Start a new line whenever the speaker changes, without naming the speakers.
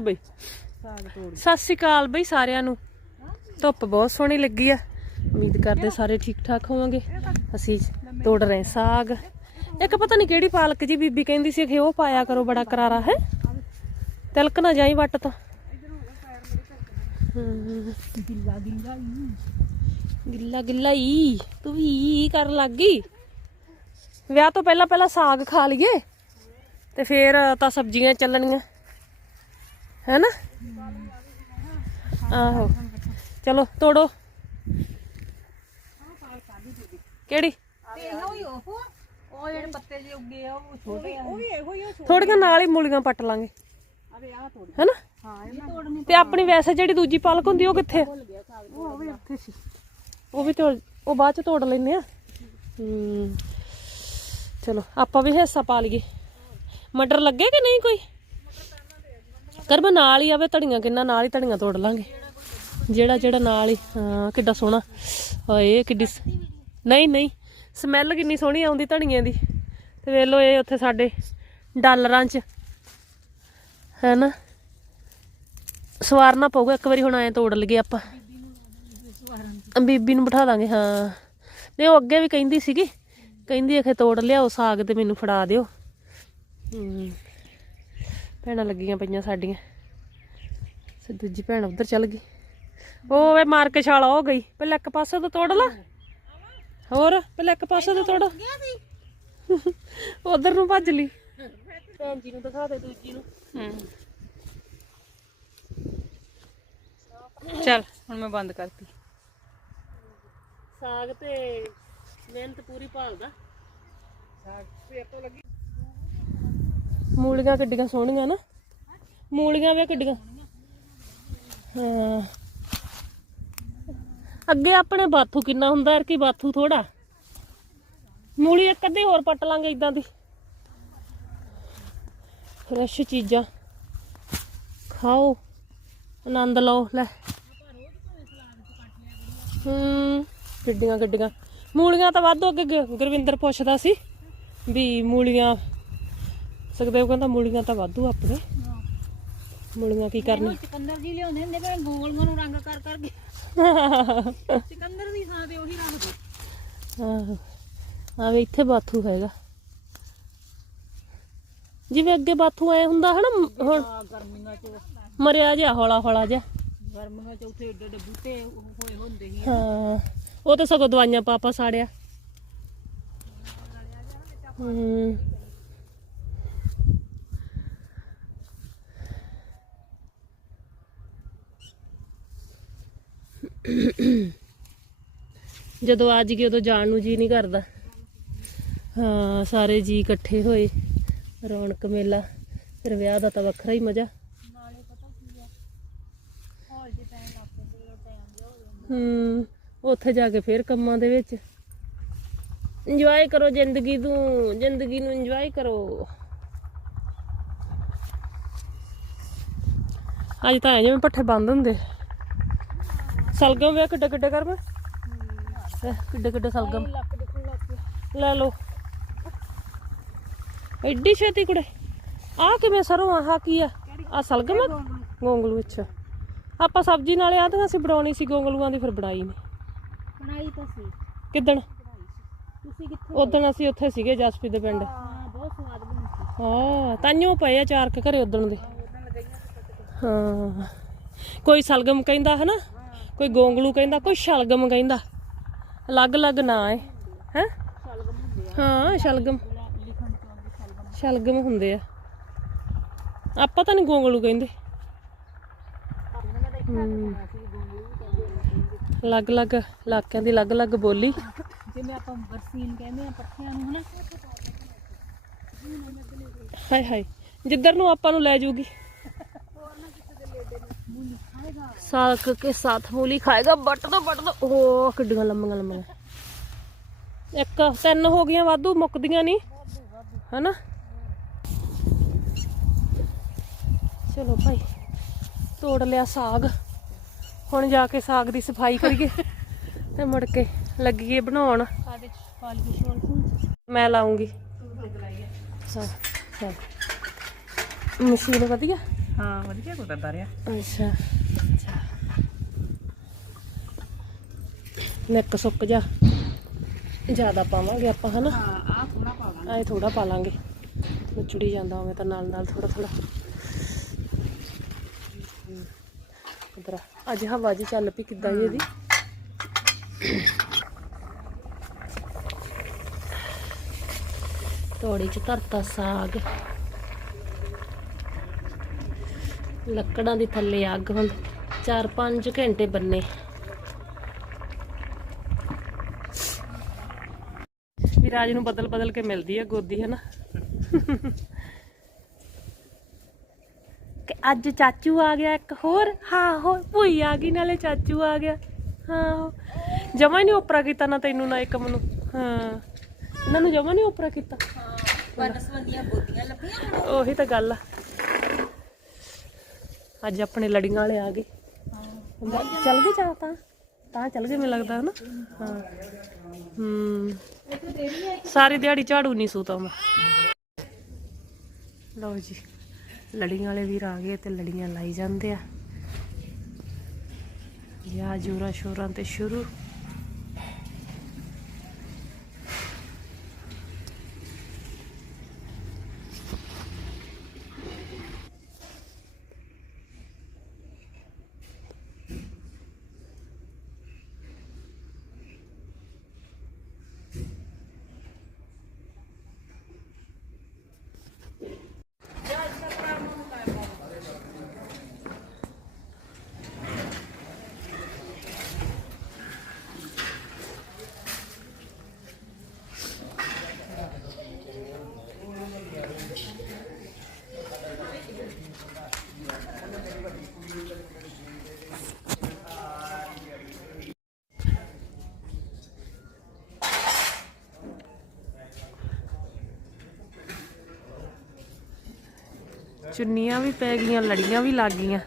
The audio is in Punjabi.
ਬਈ। ਸਤਿ ਸ਼੍ਰੀ ਅਕਾਲ ਬਈ ਸਾਰਿਆਂ ਨੂੰ। ਧੁੱਪ ਬਹੁਤ ਸੋਹਣੀ ਲੱਗੀ ਆ। ਉਮੀਦ ਕਰਦੇ ਸਾਰੇ ਠੀਕ ਠਾਕ ਹੋਵਾਂਗੇ। ਅਸੀਂ ਤੋੜ ਰਹੇ ਸਾਗ। ਇੱਕ ਪਤਾ ਨਹੀਂ ਕਿਹੜੀ ਪਾਲਕ ਜੀ ਬੀਬੀ ਕਹਿੰਦੀ ਸੀ ਕਿ ਉਹ ਪਾਇਆ ਕਰੋ ਬੜਾ ਕਰਾਰਾ ਹੈ? ਤਿਲਕ ਨਾ ਜਾਈ ਵੱਟ ਤੋਂ।
ਗਿੱਲਾ ਗਿੱਲਾ ਹੀ
ਗਿੱਲਾ ਗਿੱਲਾ ਹੀ ਤੂੰ ਵੀ ਈ ਕਰਨ ਲੱਗ ਵਿਆਹ ਤੋਂ ਪਹਿਲਾਂ ਪਹਿਲਾਂ ਸਾਗ ਖਾ ਲਈਏ। ਤੇ ਫੇਰ ਤਾਂ ਸਬਜ਼ੀਆਂ ਚੱਲਣੀਆਂ। ਹੈਨਾ? ਆਹੋ। ਚਲੋ, ਤੋੜੋ। ਕਿਹੜੀ?
ਉਹ ਜਿਹੜੇ ਪੱਤੇ ਜੇ ਉੱਗੇ ਆ ਉਹ ਛੋਟੇ ਆ
ਥੋੜੀਆਂ ਨਾਲ ਹੀ ਮੂਲੀਆਂ ਪੱਟ ਲਾਂਗੇ।
ਅਰੇ ਆ ਤੋੜ
ਹੈਨਾ?
ਹਾਂ ਇਹਨਾਂ ਤੋੜਨੀ
ਤੇ ਆਪਣੀ ਵੈਸੇ ਜਿਹੜੀ ਦੂਜੀ ਪਾਲਕ ਹੁੰਦੀ, ਉਹ ਕਿੱਥੇ
ਉਹ ਵੀ ਉੱਥੇ ਸੀ
ਉਹ ਵੀ ਤੋੜ, ਉਹ ਬਾਅਦ ਚ ਤੋੜ ਲੈਨੇ ਆ। ਹੂੰ। ਚਲੋ, ਆਪਾਂ ਵੀ ਹਿੱਸਾ ਪਾ ਲਈਏ। ਮਟਰ ਲੱਗੇ ਕਿ ਨਹੀਂ ਕੋਈ? ਕਰਮ ਨਾਲ ਹੀ ਆਵੇ, ਧੜੀਆਂ ਕਿੰਨਾ ਨਾਲ ਹੀ ਧੜੀਆਂ ਤੋੜ ਲਾਂਗੇ। ਜਿਹੜਾ ਜਿਹੜਾ ਨਾਲ ਹੀ, ਹਾਂ, ਕਿੱਡਾ ਸੋਹਣਾ। ਹਾਏ, ਕਿੱਡੀ ਸ- ਨਹੀਂ ਨਹੀਂ, ਸਮੈਲ ਕਿੰਨੀ ਸੋਹਣੀ ਆਉਂਦੀ ਧੜੀਆਂ ਦੀ। ਤੇ ਵੇਖ ਲਓ ਇਹ ਉੱਥੇ ਸਾਡੇ ਡਾਲਰਾਂ 'ਚ ਹੈ ਨਾ ਸਵਾਰਨਾ ਪਊਗਾ, ਇੱਕ ਵਾਰੀ ਹੁਣ ਐ ਤੋੜ ਲਈਏ ਆਪਾਂ। ਬੀਬੀ ਨੂੰ ਬਿਠਾ ਦਾਂਗੇ, ਹਾਂ। ਨਹੀਂ, ਉਹ ਅੱਗੇ ਵੀ ਕਹਿੰਦੀ ਸੀਗੀ, ਕਹਿੰਦੀ, ਅਖੇ ਤੋੜ ਲਿਆਓ, ਸਾਗ ਤੇ ਮੈਨੂੰ ਫੜਾ ਦਿਓ। ਹੂੰ। ਭੈਣਾਂ ਲੱਗੀਆਂ ਪਈਆਂ ਸਾਡੀਆਂ। ਤੇ ਦੂਜੀ ਭੈਣ ਉਧਰ ਚੱਲ ਗਈ। ਉਹ ਵੇ ਮਾਰ ਕੇ ਛਾਲਾ ਹੋ ਗਈ। ਪਹਿਲਾਂ ਇੱਕ ਪਾਸੇ ਤੋਂ ਤੋੜ ਲਾ। ਹੋਰ ਪਹਿਲਾਂ ਇੱਕ ਪਾਸੇ ਤੋਂ ਤੋੜ। ਉਧਰ ਨੂੰ ਭੱਜ ਲਈ। ਭੈਣ ਜੀ ਨੂੰ ਦਿਖਾ ਦੇ ਦੂਜੀ ਨੂੰ।
ਚੱਲ ਹੁਣ ਮੈਂ ਬੰਦ ਕਰਤੀ।
ਸਾਗ ਤੇ ਮਿਹਨਤ ਪੂਰੀ ਭਾਲਦਾ। ਮੂਲੀਆਂ ਕਿੱਡੀਆਂ ਸੋਹਣੀਆਂ ਨਾ। ਮੂਲੀਆਂ ਵੀ ਕਿੱਡੀਆਂ। ਹਾਂ। ਅੱਗੇ ਆਪਣੇ ਬਾਥੂ ਕਿੰਨਾ ਹੁੰਦਾ ਯਾਰ ਕੀ ਬਾਥੂ ਥੋੜਾ ਮੂਲੀ ਇੱਕ ਅੱਧੀ ਹੋਰ ਪੱਟ ਲਾਂਗੇ ਇਦਾਂ ਦੀ। ਫਰੈਸ਼ ਚੀਜ਼ਾਂ। ਖਾਓ। ਆਨੰਦ ਲਓ, ਲੈ। ਹੂੰ ਗੱਡੀਆਂ ਗੱਡੀਆਂ ਮੂਲੀਆਂ ਤਾਂ ਵਾਧੂ ਅੱਗੇ ਗੁਰਵਿੰਦਰ ਪੁੱਛਦਾ ਸੀ ਵੀ ਮੂਲੀਆਂ ਸੁਖਦੇਵ ਕਹਿੰਦਾ ਮੂਲੀਆਂ ਤਾਂ ਵਾਧੂ ਆਪਣੇ। ਮੂਲੀਆਂ ਕੀ ਕਰਨੀ
ਚਕੰਦਰ ਜੀ ਲਿਆਉਂਦੇ ਹੁੰਦੇ ਪਰ ਗੋਲੀਆਂ ਨੂੰ ਰੰਗ ਕਰ ਕਰਕੇ ਚਕੰਦਰ ਦੀ ਥਾਂ ਤੇ ਉਹੀ ਰੰਗ ਦੇ
ਆਹੋ ਆ ਵੀ ਇੱਥੇ ਬਾਥੂ ਹੈਗਾ। ਜਿਵੇਂ ਅੱਗੇ ਬਾਥੂ ਆਏ ਹੁੰਦਾ ਹਨਾ ਮ- ਹੁਣ
ਗਰਮੀਆਂ ਚ।
ਮਰਿਆ ਜਿਹਾ ਹੌਲਾ ਹੌਲਾ ਜਿਹਾ।
ਗਰਮੀਆਂ ਚ ਉੱਥੇ ਏਡੇ ਏਡੇ ਬੂਟੇ ਹੋਏ ਹੁੰਦੇ ਸੀ।
ਹਾਂ ਉਹ ਤਾਂ ਸਗੋਂ ਦਵਾਈਆਂ ਪਾਪਾ ਸਾੜਿਆ। ਹੂੰ। ਜਦੋਂ ਅੱਜ ਗਏ ਉਦੋਂ ਜਾਣ ਨੂੰ ਜੀ ਨਹੀਂ ਕਰਦਾ। ਹਾਂ ਸਾਰੇ ਜੀ ਇਕੱਠੇ ਹੋਏ ਰੌਣਕ ਮੇਲਾ ਫਿਰ ਵਿਆਹ ਦਾ ਤਾਂ ਵੱਖਰਾ ਹੀ ਮਜ਼ਾ।
ਨਾਲੇ ਪਤਾ ਕੀ ਆ ਹਾਲ ਜੇ ਟਾਈਮ ਲੱਗ ਪੈਂਦੇ ਜਦੋਂ ਟਾਈਮ ਜਿਹਾ ਹੋ ਜਾਂਦਾ।
ਹੂੰ ਉੱਥੇ ਜਾ ਕੇ ਫੇਰ ਕੰਮਾਂ ਦੇ ਵਿੱਚ। ਇੰਜੋਏ ਕਰੋ ਜ਼ਿੰਦਗੀ ਨੂੰ ਜ਼ਿੰਦਗੀ ਨੂੰ ਇੰਜੋਏ ਕਰੋ। ਅੱਜ ਤਾਂ ਜਿਵੇਂ ਪੱਠੇ ਬੰਦ ਹੁੰਦੇ। ਸਲਗਮ ਵੇ ਕਿੱਡੇ ਕਿੱਡੇ ਕਰ ਮੈਂ ਕਿੱਡੇ ਕਿੱਡੇ ਸਲਗਮ? ਲੈ ਲਓ। ਐਡੀ ਛੇਤੀ ਕੁੜੇ। ਆ ਕਿਵੇਂ ਸਰੋਂ ਆਹ ਕੀ ਆ? ਆ ਸਲਗਮ ਗੋਂਗਲੂ ਅੱਛਾ। ਆਪਾਂ ਸਬਜ਼ੀ ਨਾਲੇ ਆ ਤਾਂ ਅਸੀਂ ਬਣਾਉਣੀ ਸੀ ਗੋਂਗਲੂਆਂ ਦੀ ਫਿਰ ਬਣਾਈ ਨਹੀਂ।
ਬਣਾਈ ਤਾਂ ਸੀ।
ਕਿੱਦਣ?
ਤੁਸੀਂ ਕਿੱਥੇ
ਉਦੋਂ ਅਸੀਂ ਉੱਥੇ ਸੀਗੇ ਜਸਪੀ ਦੇ ਪਿੰਡ।
ਹਾਂ ਬਹੁਤ ਸਵਾਦ ਬਣੀ ਸੀ।
ਹਾਂ ਤਾਈਓ ਪਏ ਆ ਚਾਰ ਕੁ ਘਰੇ ਉਦੋਂ ਦੇ। ਹਾਂ। ਕੋਈ ਸਲਗਮ ਕਹਿੰਦਾ ਹਨਾ? ਕੋਈ ਗੋਂਗਲੂ ਕਹਿੰਦਾ ਕੋਈ ਸ਼ਲਗਮ ਕਹਿੰਦਾ। ਅਲੱਗ-ਅਲੱਗ ਨਾਂ ਹੈ ਹੈ? ਹਾਂ ਸ਼ਲਗਮ।
ਸ਼ਲਗਮ
ਹੁੰਦੇ ਆ। ਆਪਾਂ ਤਾਂ ਨਹੀਂ ਗੋਂਗਲੂ ਕਹਿੰਦੇ। ਅਲੱਗ-ਅਲੱਗ ਇਲਾਕਿਆਂ ਦੀ ਅਲੱਗ-ਅਲੱਗ ਬੋਲੀ।
ਜਿਵੇਂ ਆਪਾਂ ਬਰਸੀਨ ਕਹਿੰਦੇ ਆ ਪੱਠਿਆਂ ਨੂੰ ਹਨਾ?
ਹਾਏ ਹਾਏ ਜਿੱਧਰ ਨੂੰ ਆਪਾਂ ਨੂੰ ਲੈ ਜਾਊਗੀ ਸਾਗ ਕੇ ਸਾਥ ਮੂਲੀ ਖਾਏਗਾ ਬਟ ਦੋ ਬਟ ਦੋ ਓ ਕਿੱਡੀਆਂ ਲੰਮੀਆਂ ਲੰਮੀਆਂ। ਇੱਕ ਤਿੰਨ ਹੋ ਗਈਆਂ ਵਾਧੂ ਮੁੱਕਦੀਆਂ ਨਹੀਂ ਹਨਾ? ਚਲੋ ਭਾਈ ਤੋੜ ਲਿਆ ਸਾਗ। ਹੁਣ ਜਾ ਕੇ ਸਾਗ ਦੀ ਸਫ਼ਾਈ ਕਰੀਏ ਤੇ ਮੁੜ ਕੇ ਲੱਗੀਏ ਬਣਾਉਣ। ਮੈਂ ਲਾਉਂਗੀ। ਮਸ਼ੀਨ ਵਧੀਆ।
ਹਾਂ ਵਧੀਆ ਕੁੱਟਦਾ ਰਿਹਾ।
ਅੱਛਾ। ਨੱਕ ਸੁੱਕ ਜਾ। ਜ਼ਿਆਦਾ ਪਾਵਾਂਗੇ ਆਪਾਂ ਹਨਾ?
ਹਾਂ ਆ ਥੋੜਾ ਪਾ ਲਾਂਗੇ।
ਐ ਥੋੜਾ ਪਾ ਲਾਂਗੇ। ਨਚੜੀ ਜਾਂਦਾ ਹੋਵੇ ਤਾਂ ਨਾਲ ਨਾਲ ਥੋੜਾ ਥੋੜਾ ਉਧਰ ਅੱਜ ਹਵਾ ਜੀ ਚੱਲ ਪਈ ਕਿੱਦਾਂ ਜੀ ਇਹਦੀ? ਤੋੜੀ ਚ ਧਰਤਾ ਸਾਗ। ਲੱਕੜਾਂ ਦੀ ਥੱਲੇ ਅੱਗ ਹੁਣ 4-5 ਘੰਟੇ ਬੰਨੇ। ਰਾਜ ਨੂੰ ਬਦਲ ਬਦਲ ਕੇ ਮਿਲਦੀ ਹੈ ਗੋਦੀ ਹੈ ਨਾ ਕਿ ਅੱਜ ਚਾਚੂ ਆ ਗਿਆ ਇੱਕ ਹੋਰ? ਹਾਂ ਹੋ ਭੂਈ ਆ ਗਈ ਨਾਲੇ ਚਾਚੂ ਆ ਗਿਆ। ਹਾਂ ਜਮਾ ਹੀ ਨਹੀਂ ਉਪਰਾ ਕੀਤਾ ਨਾ ਤੈਨੂੰ ਨਾ ਇੱਕ ਮੈਨੂੰ। ਹਾਂ। ਇਹਨਾਂ ਨੂੰ ਜਮਾ ਨਹੀਂ ਉਪਰਾ ਕੀਤਾ?
ਬਨਸਵੰਦੀਆਂ ਬੋਤੀਆਂ ਲੱਭੀਆਂ।
ਉਹੀ ਤਾਂ ਗੱਲ ਆ। ਅੱਜ ਆਪਣੇ ਲੜੀਆਂ ਵਾਲੇ ਆ ਗਏ। ਚੱਲ ਗਏ ਚਾਹ ਤਾਂ। ਤਾਂ ਚੱਲ ਗਏ ਮੈਨੂੰ ਲੱਗਦਾ, ਹਨਾ? ਹਾਂ। ਹੂੰ। ਸਾਰੀ ਦਿਹਾੜੀ ਝਾੜੂ ਨਹੀਂ ਸੂਤਾ ਮੈਂ। ਲਓ ਜੀ, ਲੜੀਆਂ ਵਾਲੇ ਵੀਰ ਆ ਗਏ ਤੇ ਲੜੀਆਂ ਲਾਈ ਜਾਂਦੇ ਆ। ਯਾ ਜੋਰਾ ਸ਼ੋਰਾਂ ਤੇ ਸ਼ੁਰੂ। ਚੁੰਨੀਆਂ ਵੀ ਪੈ ਗਈਆਂ ਲੜੀਆਂ ਵੀ ਲੱਗ ਗਈਆਂ।